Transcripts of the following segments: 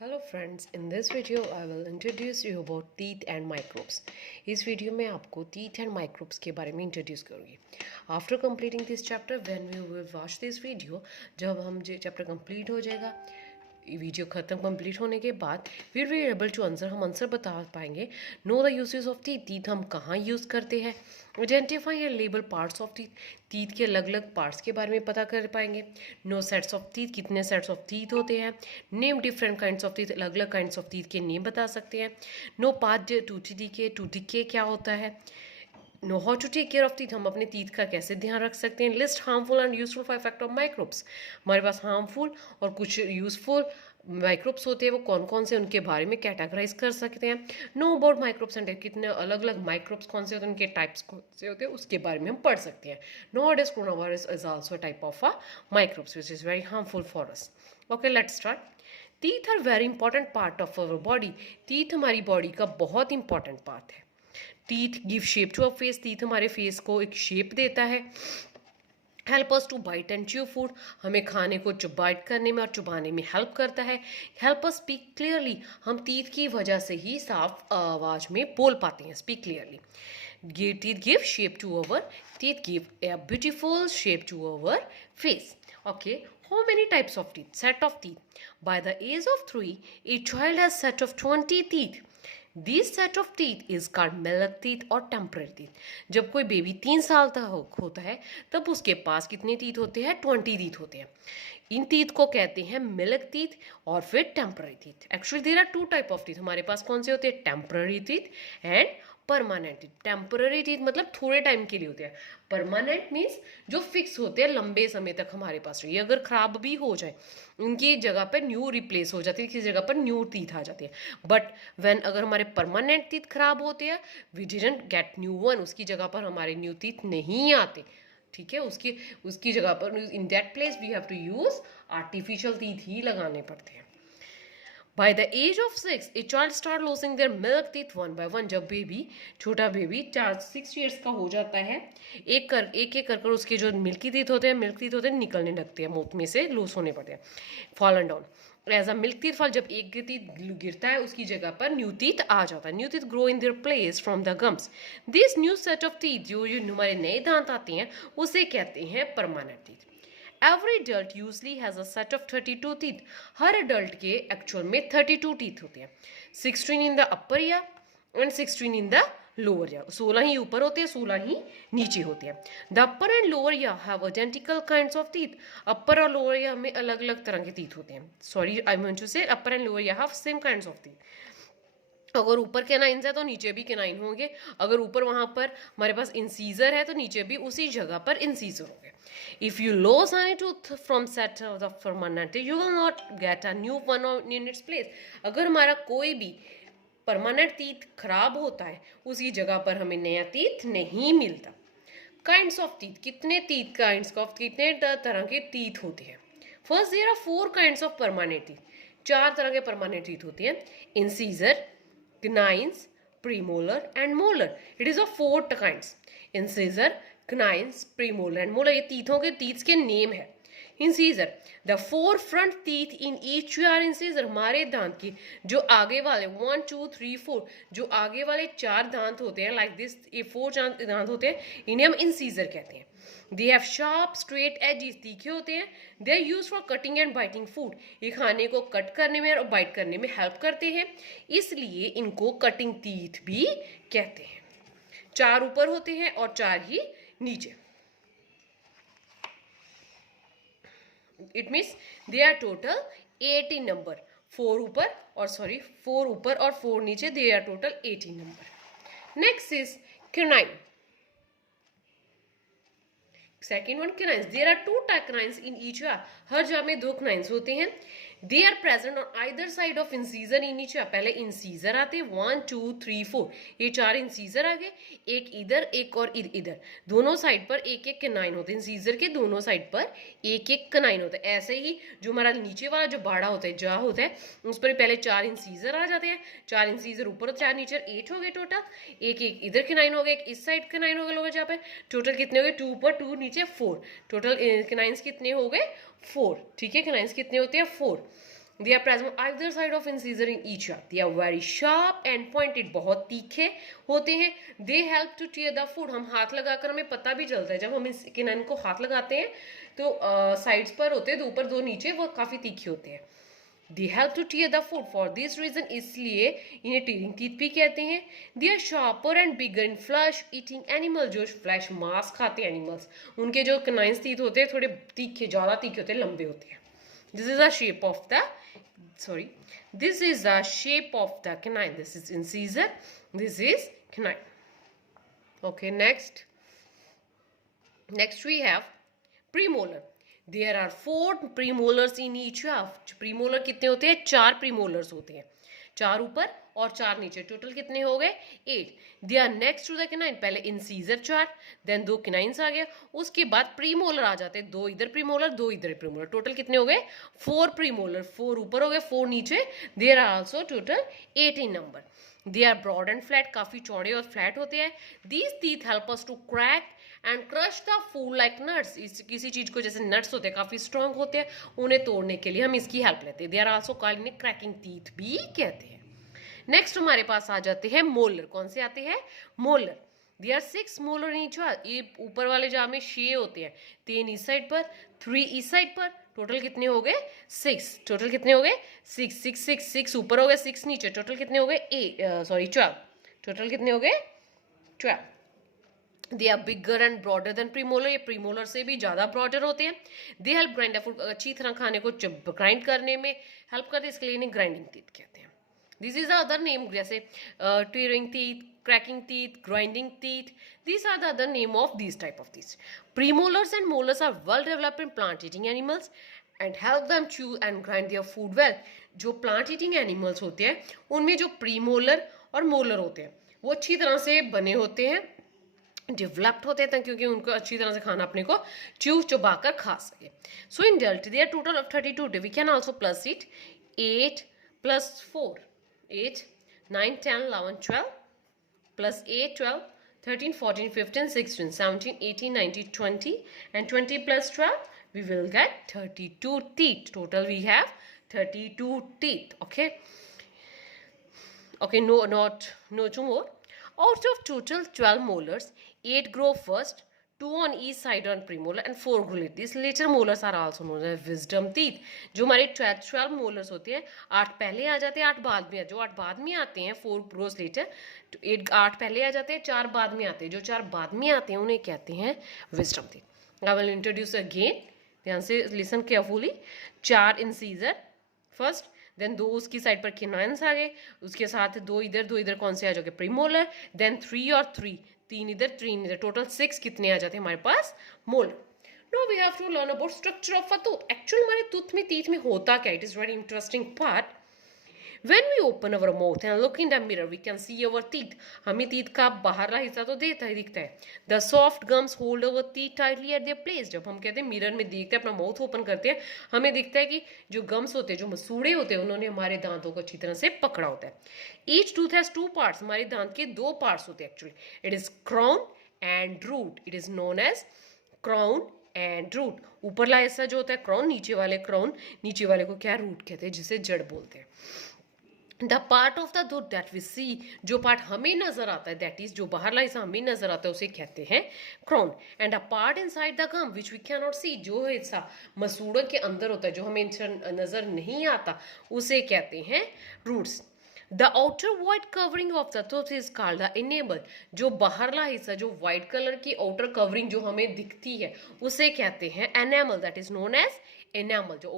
Hello friends, in this video I will introduce you about teeth and microbes. इस video में आपको teeth and microbes के बारे में इंट्रोड्यूस करूँगी। After completing this chapter, when we will watch this video, जब हम ये चैप्टर कंप्लीट हो जाएगा, वीडियो ख़त्म कंप्लीट होने के बाद we be able to answer, हम आंसर बता पाएंगे। Know the usage of teeth, teeth हम कहाँ यूज़ करते हैं। Identify and label parts of teeth, teeth के अलग अलग पार्ट्स के बारे में पता कर पाएंगे। नो सेट्स ऑफ टीथ, कितने सेट्स ऑफ टीथ होते हैं। Name different kinds of teeth, अलग अलग काइंड्स ऑफ टीथ के नेम बता सकते हैं। नो पार्ट टू डिके क्या होता है। Know how to take care of teeth, हम अपने टीथ का कैसे ध्यान रख सकते हैं। List harmful and useful effect of microbes, हमारे पास हार्मफुल और कुछ यूजफुल माइक्रोब्स होते हैं, वो कौन कौन से उनके बारे में कैटेगराइज कर सकते हैं। नो अबाउट माइक्रोब्स एंड कितने अलग अलग माइक्रोब्स कौन से होते हैं, उनके टाइप्स कौन से होते हैं, उसके बारे में हम पढ़ सकते हैं। Now this corona virus is also type of a microbes which is very harmful for us. Okay, let's start. Teeth are very important part of our body, teeth हमारी बॉडी का बहुत इंपॉर्टेंट पार्ट है। Teeth give shape to a face, teeth हमारे face को एक shape देता है। Help us to bite and chew food, हमें खाने को बाइट करने में और चुबाने में हेल्प करता है। हेल्प अस स्पीक क्लियरली, हम टीथ की वजह से ही साफ आवाज में बोल पाते हैं, speak clearly. Teeth give shape to our, teeth give a beautiful shape to our face. Okay, how many types of teeth? Set of teeth. By the age of 3, a child has set of 20 teeth. This set of teeth is called milk teeth और temporary teeth. जब कोई baby 3 साल तक होता है तब उसके पास कितने टीथ होते हैं? 20 टीथ होते हैं। इन टीथ को कहते हैं मिल्क टीथ और फिर temporary teeth. Actually there are 2 type of teeth, हमारे पास कौन से होते हैं? Temporary teeth and permanent teeth. Temporary teeth मतलब थोड़े टाइम के लिए होते हैं। परमानेंट मीन्स जो फिक्स होते हैं, लंबे समय तक हमारे पास रहिए, अगर खराब भी हो जाए उनकी जगह पर न्यू रिप्लेस हो जाती है, किसी जगह पर न्यू टीथ आ जाती है। बट व्हेन अगर हमारे परमानेंट टीथ खराब होते हैं, we didn't get new one, उसकी जगह पर हमारे न्यू टीथ नहीं आते। ठीक है, उसकी उसकी जगह पर in that place we have to use artificial teeth ही लगाने पड़ते हैं। By the age of 6, a child start losing their milk teeth one by one. जब बेबी, छोटा बेबी 6 ईयर्स का हो जाता है, एक एक कर उसके जो मिल्की टीथ होते हैं निकलने लगते हैं, मुंह में से लूज होने पड़ते हैं, fallen down. As a milk teeth fall, जब एक टीथ गिरता है उसकी जगह पर न्यू टीथ आ जाता है। New teeth grow in their place from the gums. This new set of teeth, जो हमारे नए दांत आते हैं, उसे कहते हैं permanent teeth. Every adult usually has a set of 32 teeth, her adult के एक्चुअल में 32 टीथ होते हैं। 16 in the upper year and 16 in the lower year, 16 ही ऊपर होते हैं, 16 ही नीचे होते हैं। The upper and lower ear have identical kinds of teeth, upper और लोअर ईयर में अलग अलग तरह के टीथ होते हैं। Sorry, I mean to say upper and lower ear have same kinds of teeth. अगर ऊपर कैनाइन्स है तो नीचे भी कैनाइन होंगे, अगर ऊपर वहां पर हमारे पास इंसीजर है तो नीचे भी उसी जगह पर इंसीजर होंगे। If you loss any tooth from set of permanent, you will not get a new one in its place. अगर हमारा कोई भी परमानेंट टीथ खराब होता है, उसकी जगह पर हमें नया टीथ नहीं मिलता। काइंड्स ऑफ टीथ, कितने टीथ काइंड्स ऑफ, कितने तरह के टीथ होते हैं। First there are 4 kinds of permanent teeth, 4 तरह के परमानेंट टीथ होते हैं। Incisor, canines, premolar and molar. It is of 4 kinds. Incisor, canines, premolar and molar, ये तीथों के टीथ्स के नेम है। Incisor, the 4 front teeth in each are incisor, हमारे दांत की जो आगे वाले 1 2 3 4, जो आगे वाले 4 दांत होते हैं, लाइक दिस, ये 4 दांत होते हैं, इन्हें हम इंसीजर कहते हैं। They have sharp straight edges, तीखे होते हैं। They are use for cutting and biting food, ये खाने को कट करने में और बाइट करने में हेल्प करते हैं, इसलिए इनको कटिंग टीथ भी कहते हैं। 4 ऊपर होते हैं और 4 ही नीचे। It means they are total 18 number, 4 ऊपर और 4 नीचे, they are total 18 number. Next is canine. Second one canines. There are 2 canines in each ear. हर जगह में 2 canines होते हैं। They are present on either side of incisor in each ear. पहले incisor आते हैं 1 2 3 4, ये 4 incisor आ गए, एक इधर एक और इधर, दोनों साइड पर एक एक canine होते हैं। incisor के दोनों साइड पर एक एक canine होता है। ऐसे ही जो हमारा नीचे वाला जो बाड़ा होता है, जा होता है, उस पर पहले 4 incisor आ जाते हैं, 4 incisor ऊपर और 4 नीचे, 8 हो गए टोटल। एक एक इधर canine हो गए, एक इस साइड canine हो गए लोग, जहाँ पे टोटल कितने हो गए? 2 ऊपर 2 नीचे 4, टोटल canines कितने हो गए? 4। ठीक है, canines कितने होते हैं? 4। They are present on either side of incisor in each jaw. They are very sharp and pointed. बहुत तीखे होते हैं. They help to tear the food. हम हाथ लगाकर हमें पता भी चलता है, जब हम इस किनाइन को हाथ लगाते हैं तो साइड्स पर होते हैं, दो ऊपर दो नीचे, वो काफ़ी तीखे होते हैं. They help to tear the food. For this reason, इसलिए इन्हें tearing teeth भी कहते हैं. They are sharper and bigger in flesh eating animals. जो flesh मांस खाते हैं animals, उनके जो canines teeth होते हैं थोड़े तीखे, ज़्यादा तीखे होते हैं, लंबे होते हैं. This is the shape of the this is the shape of the canine. This is incisor, this is canine. Okay, next we have premolar. There are 4 premolars in each jaw. Premolar कितने होते हैं? 4 premolars होते हैं, 4 ऊपर और 4 नीचे. Total कितने हो गए? 8. They are next to the canine. पहले incisor 4, then 2 canines आ गया, उसके बाद premolar आ जाते हैं, 2 इधर premolar 2 इधर premolar. टोटल कितने हो गए? 4 premolar. 4 ऊपर हो गए, 4 नीचे. There are also total 8 in number. They are broad and flat. काफी चौड़े और flat होते हैं. These teeth help us to crack and crush the food like nuts. किसी चीज को जैसे nuts होते हैं काफी strong होते हैं, उन्हें तोड़ने के लिए हम इसकी help लेते हैं. They are also called इन्हें cracking teeth भी कहते हैं. नेक्स्ट हमारे पास आ जाते हैं मोलर. कौन से आते हैं? Molar. There are 6 molar in each jaw. ये ऊपर वाले jaw में 6 होते हैं, 3 इस साइड पर, 3 इस साइड पर. टोटल कितने हो गए? 6. टोटल कितने हो गए? 6 6 6 6 ऊपर हो गए, 6 नीचे. टोटल कितने हो गए? 12. टोटल कितने हो गए? 12. They are bigger and broader than premolar. ये premolar से भी ज़्यादा broader होते हैं. They help grind the food. अच्छी तरह खाने को grind करने में help करते हैं, इसके लिए इन्हें grinding teeth कहते हैं. This is the other name, जैसे tearing teeth, cracking teeth, grinding teeth. These are the other name of these type of teeth. Premolars and molars are well developed in plant eating animals and help them chew and grind their food well. जो plant eating animals होते हैं उनमें जो premolar और molar होते हैं वो अच्छी तरह से बने होते हैं, डेवलप्ड होते हैं, क्योंकि उनको अच्छी तरह से खाना अपने को चबा कर खा सके. So in adult there total of 32. We can also plus it. 8 + 4 8 9 10 11 12 plus 8 12 13 14 15 16 17 18 19 20 and 20 plus 12 we will get 32 teeth. Total we have 32 teeth. Okay, no two more. Out of total 12 molars, 8 grow first, 2 on each side on premolar and 4 grow later. These later molars are also known as wisdom teeth. जो हमारे 12 molars होते हैं, 8 पहले आ जाते हैं, 8 बाद में. जो 8 बाद में आते हैं, 4 grows later, 8 पहले आ जाते हैं, 4 बाद में आते हैं. जो 4 बाद में आते हैं उन्हें कहते हैं wisdom teeth. I will introduce again. ध्यान से listen carefully. 4 incisor first, then 2 उसकी साइड पर canines आ गए, उसके साथ 2 इधर कौन से आ जाओगे? प्रीमोलर. देन 3 और 3, 3 इधर 3 इधर. टोटल 6 कितने आ जाते हैं हमारे पास? Molar. Now we have to learn about structure of a tooth. Actually हमारे टूथ में टीथ में होता क्या? It is very interesting part. When we open our mouth and look in the mirror, we can see our teeth. हमें teeth का बाहरला हिस्सा तो दिखता है. The soft gums hold our teeth tightly at their place. जब हम कहते हैं मिरर में देखते हैं, अपना माउथ ओपन करते हैं, हमें दिखता है कि जो गम्स होते हैं, जो मसूड़े होते हैं, उन्होंने हमारे दांतों को अच्छी तरह से पकड़ा होता है. Each tooth has 2 parts. हमारे दांत के 2 parts होते हैं actually. It is crown and root. It is known as crown and root. ऊपरला हिस्सा जो होता है crown, नीचे वाले को क्या? root कहते हैं, जिसे जड़ बोलते हैं. द पार्ट ऑफ द दूध दैट वी सी, जो पार्ट हमें नजर आता है, दैट इज जो बाहरला हिस्सा हमें नजर आता है, उसे कहते हैं crown. And a part inside the gum which we can not see, जो हिस्सा मसूड़ों के अंदर होता है, जो हमें नजर नहीं आता, उसे कहते हैं roots. The outer white covering of the tooth is called the enamel. जो बाहरला हिस्सा, जो व्हाइट कलर की आउटर कवरिंग जो हमें दिखती है, उसे कहते हैं enamel. That is known as enamel. जो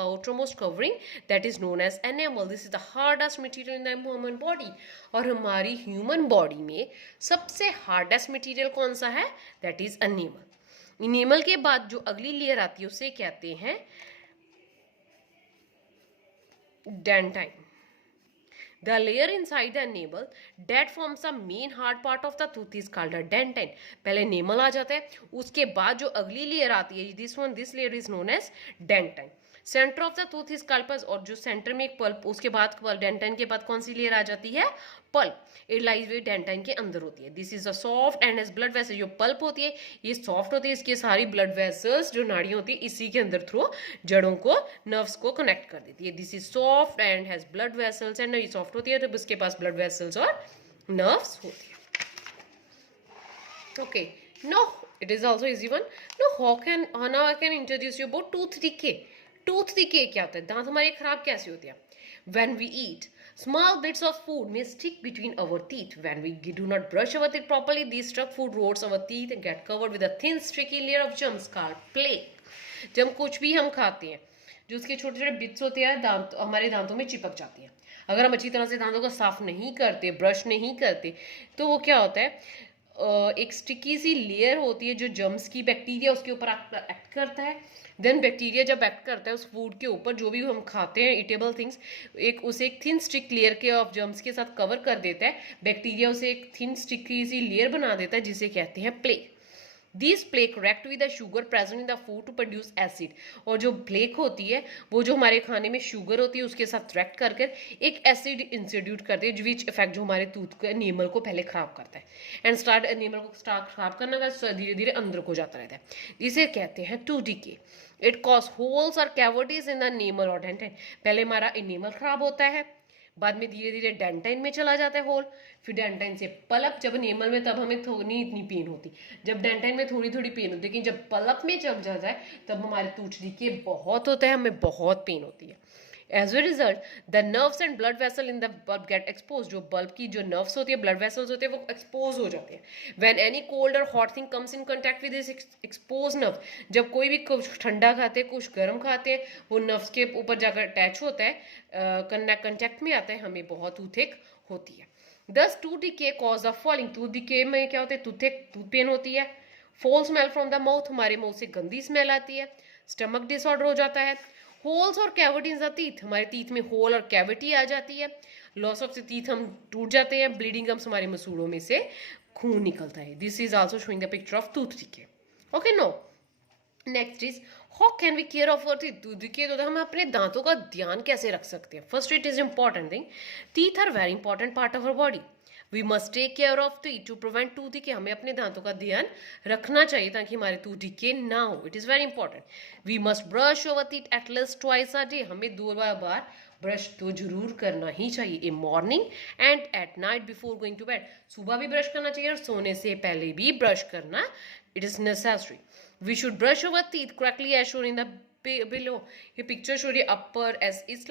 outermost covering, that is known as enamel. This is the hardest material in the human body. और हमारी human body में सबसे hardest material कौन सा है? That is enamel. enamel के बाद जो अगली लेयर आती है उसे कहते हैं dentine. The layer inside the enamel that forms the main hard part of the tooth is called a dentine. पहले enamel आ जाता है, उसके बाद जो अगली लेयर आती है, this layer is known as dentine. Centre of the tooth is कल्पस, और जो सेंटर में एक पल्प, उसके बाद डेंटाइन के बाद कौन सी लेयर आ जाती है? Pulp. It lies with dentine के अंदर होती है। This is a soft and as blood vessel, जो पल्प होती है ये सॉफ्ट होती है, इसकी सारी ब्लड वेसल्स जो नाड़ियां होती है इसी के अंदर थ्रू जड़ों को, नर्व्स को कनेक्ट कर देती है। This is soft and has blood vessels, and ये सॉफ्ट होती है तो उसके पास ब्लड वेसल्स और नर्व्स होती है। Okay, now it is also easy one. Now I can introduce you about tooth decay. Tooth decay क्या होता है? दांत हमारे खराब कैसे होते हैं? When we eat, small bits of food may stick between our teeth. When we do not brush our teeth properly, these stuck food rots our teeth and get covered with a thin, sticky layer of germs called plaque. जब कुछ भी हम खाते हैं, जो उसके छोटे छोटे बिट्स होते हैं दांत हमारे दांतों में चिपक जाती है। अगर हम अच्छी तरह से दांतों को साफ नहीं करते, ब्रश नहीं करते, तो वो क्या होता है, एक स्टिकी सी लेयर होती है जो जर्म्स की, बैक्टीरिया उसके ऊपर एक्ट करता है। देन बैक्टीरिया जब एक्ट करता है उस फूड के ऊपर, जो भी हम खाते हैं इटेबल थिंग्स, उसे एक थिन स्टिक लेयर के ऑफ जर्म्स के साथ कवर कर देता है। बैक्टीरिया उसे एक थिन स्टिकी सी लेयर बना देता है जिसे कहते हैं plaque. These plaque react with the sugar present in the food to produce acid. और जो प्लेक होती है वो जो हमारे खाने में शुगर होती है उसके साथ रिएक्ट कर एक एसिड इंस्टीट्यूट करती है विच इफेक्ट जो हमारे टूथ के एनिमल को पहले खराब करता है, एंड स्टार्ट एनिमल को स्टार्ट खराब करने का धीरे धीरे अंदर को जाता रहता है। इसे कहते हैं tooth decay. It cause holes और कैविटीज इन द एनिमल और डेंटाइन। पहले हमारा एनिमल खराब होता है, बाद में धीरे धीरे डेंटाइन में चला जाता है होल, फिर डेंटाइन से पलप। जब एनिमल में तब हमें थोड़ी इतनी पेन होती, जब डेंटाइन में थोड़ी थोड़ी पेन होती, लेकिन जब पलप में जब जाता है तब हमारे टूथ डीके बहुत होता है, हमें बहुत पेन होती है। As a result, the nerves and blood vessel in the bulb get exposed. जो बल्ब की जो nerves होती है, blood vessels होते हैं, वो expose हो जाते हैं। When any cold or hot thing comes in contact with this exposed nerve, जब कोई भी कुछ ठंडा खाते हैं, कुछ गर्म खाते हैं, वो nerves के ऊपर जाकर अटैच होता है, कंटेक्ट में आता है, हमें बहुत टूथ होती है। Thus, tooth decay cause the following. Tooth decay में क्या होता है? टूथ पेन होती है, foul smell from the mouth, हमारे मुंह से गंदी स्मेल आती है, स्टमक डिसऑर्डर हो जाता है, होल्स और कैविटी इन द टीथ, हमारे टीथ में होल और कैविटी आ जाती है, लॉस ऑफ द टीथ, हम टूट जाते हैं, ब्लीडिंग गम्स, हमारे मसूड़ों में से खून निकलता है। This is also showing the picture of tooth decay. Okay, now next is how can we care of our teeth. Tooth decay तो हम अपने दांतों का ध्यान कैसे रख सकते हैं? First, it is important thing, teeth are very important part of our body. We must take care of teeth to prevent tooth decay. हमें अपने दांतों का ध्यान रखना चाहिए ताकि हमारे टूथ डिके ना हो। It is very important. We must brush our teeth at least twice a day. हमें 2 बार ब्रश तो जरूर करना ही चाहिए, in morning and at night before going to bed. सुबह भी ब्रश करना चाहिए और सोने से पहले भी ब्रश करना, it is necessary. We should brush our teeth correctly as shown in the below. ये पिक्चर शो रही है upper as is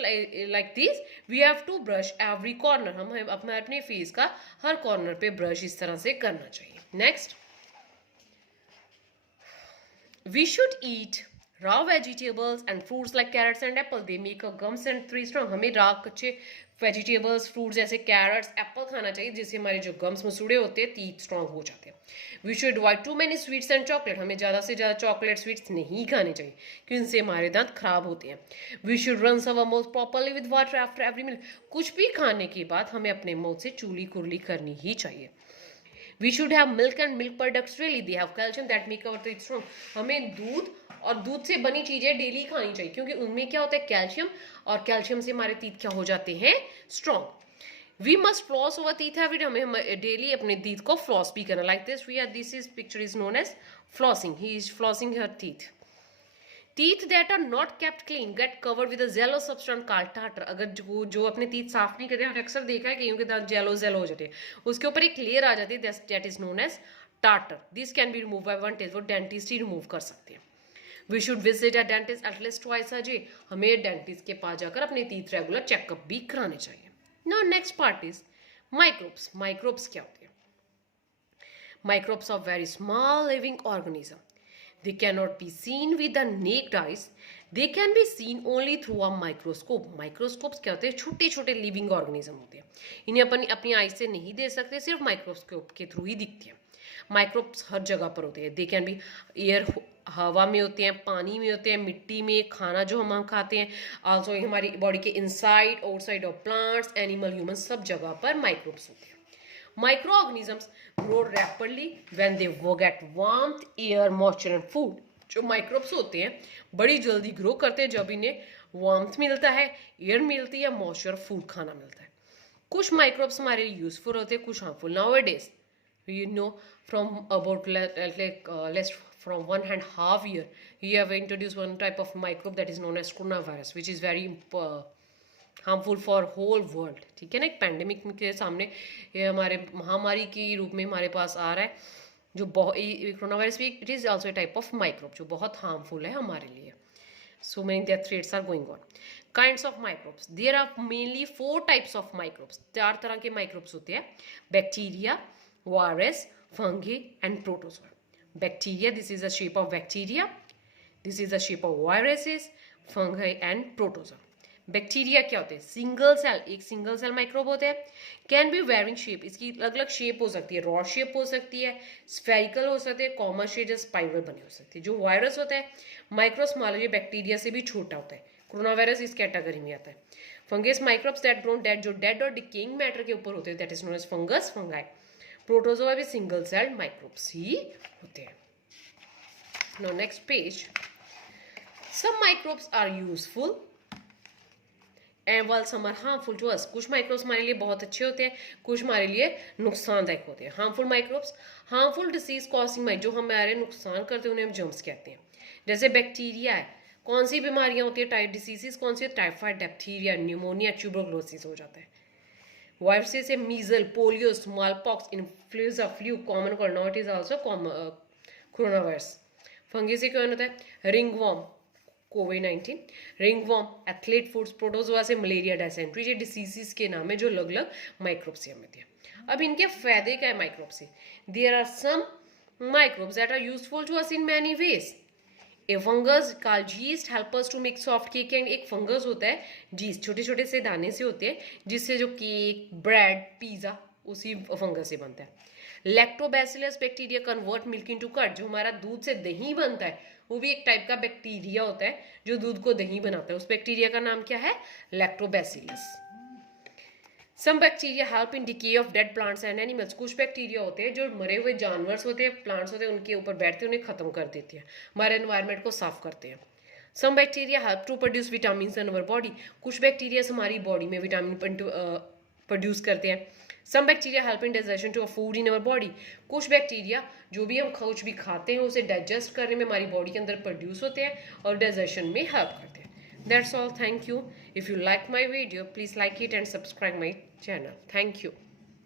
like this. We have to brush every corner. हम अपने फेस का हर कॉर्नर पे ब्रश इस तरह से करना चाहिए। Next, we should eat raw vegetables and fruits like carrots and apple. They make our gums and teeth strong. हमें raw कच्चे वेजिटेबल्स, फ्रूट्स जैसे कैरेट्स, एप्पल खाना चाहिए जिससे हमारे जो गम्स मसूड़े होते हैं, टीथ स्ट्रॉन्ग हो जाते हैं। We should avoid too many sweets and chocolate. हमें ज़्यादा से ज़्यादा चॉकलेट स्वीट्स नहीं खाने चाहिए क्योंकि इनसे हमारे दांत खराब होते हैं। We should rinse our mouth properly with water after every meal. कुछ भी खाने के बाद हमें अपने माउथ से चूली कुरली करनी ही चाहिए। We should have milk and milk products daily, they have calcium that make our teeth strong. हमें दूध और दूध से बनी चीज़ें डेली खानी चाहिए क्योंकि उनमें क्या होता है? कैल्शियम, और कैल्शियम से हमारे टीथ क्या हो जाते हैं? Strong. We must floss over teeth every day. हमें डेली अपने टीथ को फ्लॉस भी करना। Like this we are, this is picture is known as flossing. He is flossing her teeth. Teeth that are not kept clean get covered with a yellow substance called tartar. अगर जो अपने teeth साफ नहीं करते, हमने अक्सर देखा है कि उनके दांत जेलो हो जाते हैं, उसके ऊपर एक लेयर आ जाती है, that is known as tartar. This can be remove by dentist. वो डेंटिस्ट ही रिमूव कर सकते हैं। We should visit a dentist at least twice a day. हमें डेंटिस्ट के पास जाकर अपने टीथ रेगुलर चेकअप भी कराने चाहिए। Now next part is microbes. Microbes क्या होते हैं? Microbes are very small living organism. They cannot be seen with the naked eyes. They can be seen only through a microscope. Microscopes क्या होते हैं? छोटे छोटे लिविंग ऑर्गेनिज्म होते हैं। इन्हें अपनी आई से नहीं देख सकते, सिर्फ माइक्रोस्कोप के थ्रू ही दिखते हैं। माइक्रोब्स हर जगह पर होते हैं। दे कैन बी एयर, हवा में होते हैं, पानी में होते हैं, मिट्टी में, खाना जो हम खाते हैं, आल्सो हमारी बॉडी के inside outside of plants, animal, human, सब जगह पर माइक्रोब्स होते हैं। Microorganisms grow rapidly when they get warmth, air, moisture and food. जो माइक्रोब्स होते हैं बड़ी जल्दी ग्रो करते हैं जब इन्हें वार्मथ मिलता है, एयर मिलती है, मॉइस्चर, फूड खाना मिलता है। कुछ माइक्रोब्स हमारे लिए यूजफुल होते हैं, कुछ harmful. Nowadays you know from about less from 1.5 year you have introduced one type of microbe that is known as coronavirus which is very harmful for whole world. ठीक है ना, एक पैंडेमिक के सामने ये हमारे महामारी के रूप में हमारे पास आ रहा है, जो बहुत कोरोना वायरस भी it is also type of microbe जो बहुत हार्मफुल है हमारे लिए। So many there threads are going on. Kinds of microbes, there are mainly 4 types of microbes. 4 तरह के माइक्रोब्स होते हैं, bacteria, virus, fungi and protozoa. Bacteria, this is the shape of bacteria, this is the shape of viruses, fungi and protozoa. Bacteria क्या होते हैं? Single cell, एक single cell microbe होते हैं। कैन बी वेरिंग शेप, इसकी अलग अलग shape हो सकती है, रॉड शेप हो सकती है, स्फेरिकल हो सकती है, कॉमन शेप या स्पाइरल बनी हो सकती है। जो वायरस होता है माइक्रोस्मॉलजी बैक्टीरिया से भी छोटा होता है, कोरोना वायरस इस कैटेगरी में आता है। Fungus microbes that grown dead, जो डेड और डिकेइंग मैटर के ऊपर होते हैं, that is known as fungus, fungi. Protozoa भी सिंगल सेल माइक्रोब्स ही होते हैं। Now next page, some microbes are useful and while some are harmful to us. कुछ माइक्रोब्स हमारे लिए बहुत अच्छे होते हैं, कुछ हमारे लिए नुकसानदायक होते हैं। Harmful microbes, harmful disease causing microbe, जो हमारे नुकसान करते हैं उन्हें हम जर्म्स कहते हैं। जैसे बैक्टीरिया है, कौन सी बीमारियां होती है, टाइप डिसीजेस कौन सी है, टाइफाइड, डिप्थीरिया, न्यूमोनिया, ट्यूबरकुलोसिस हो जाता है। वायरसेस है measles, polio, small pox, influenza, flu, common cold, now it is also corona virus. Fungi से क्या होता है, रिंगवॉर्म, कोविड-19, रिंगवॉर्म, एथलीट फूड्स, प्रोटोजोआ से मलेरिया, डायसेंट्री, ये डिसीजेस के नाम है जो अलग अलग माइक्रोब से हमें दिया। अब इनके फायदे क्या है माइक्रोब से? There are some microbes that are useful to us in many ways. A fungus called yeast help us to make soft cake, and एक फंगस होता है जीस्ट, छोटे छोटे से दाने से होते हैं जिससे जो केक, ब्रेड, पिज्जा उसी फंगस से बनता है। Lactobacillus bacteria convert milk into curd, जो हमारा दूध से दही बनता है वो भी एक टाइप का बैक्टीरिया होता है जो दूध को दही बनाता है। उस बैक्टीरिया का नाम क्या है? Lactobacillus. Some bacteria help in decay of dead plants and animals, कुछ बैक्टीरिया होते हैं जो मरे हुए जानवर होते हैं, प्लांट्स होते हैं, उनके ऊपर बैठते हैं, उन्हें खत्म कर देती है, हमारे एनवायरनमेंट को साफ करते हैं। Some bacteria help to produce vitamin in our body, कुछ बैक्टीरिया हमारी बॉडी में विटामिन प्रोड्यूस करते हैं। Some bacteria help in digestion to food in our body, कुछ बैक्टीरिया जो भी हम कुछ भी खाते हैं उसे डाइजेस्ट करने में हमारी बॉडी के अंदर प्रोड्यूस होते हैं और डाइजेशन में हेल्प करते हैं। That's all. Thank you. If you like my video, please like it and subscribe my channel. Thank you.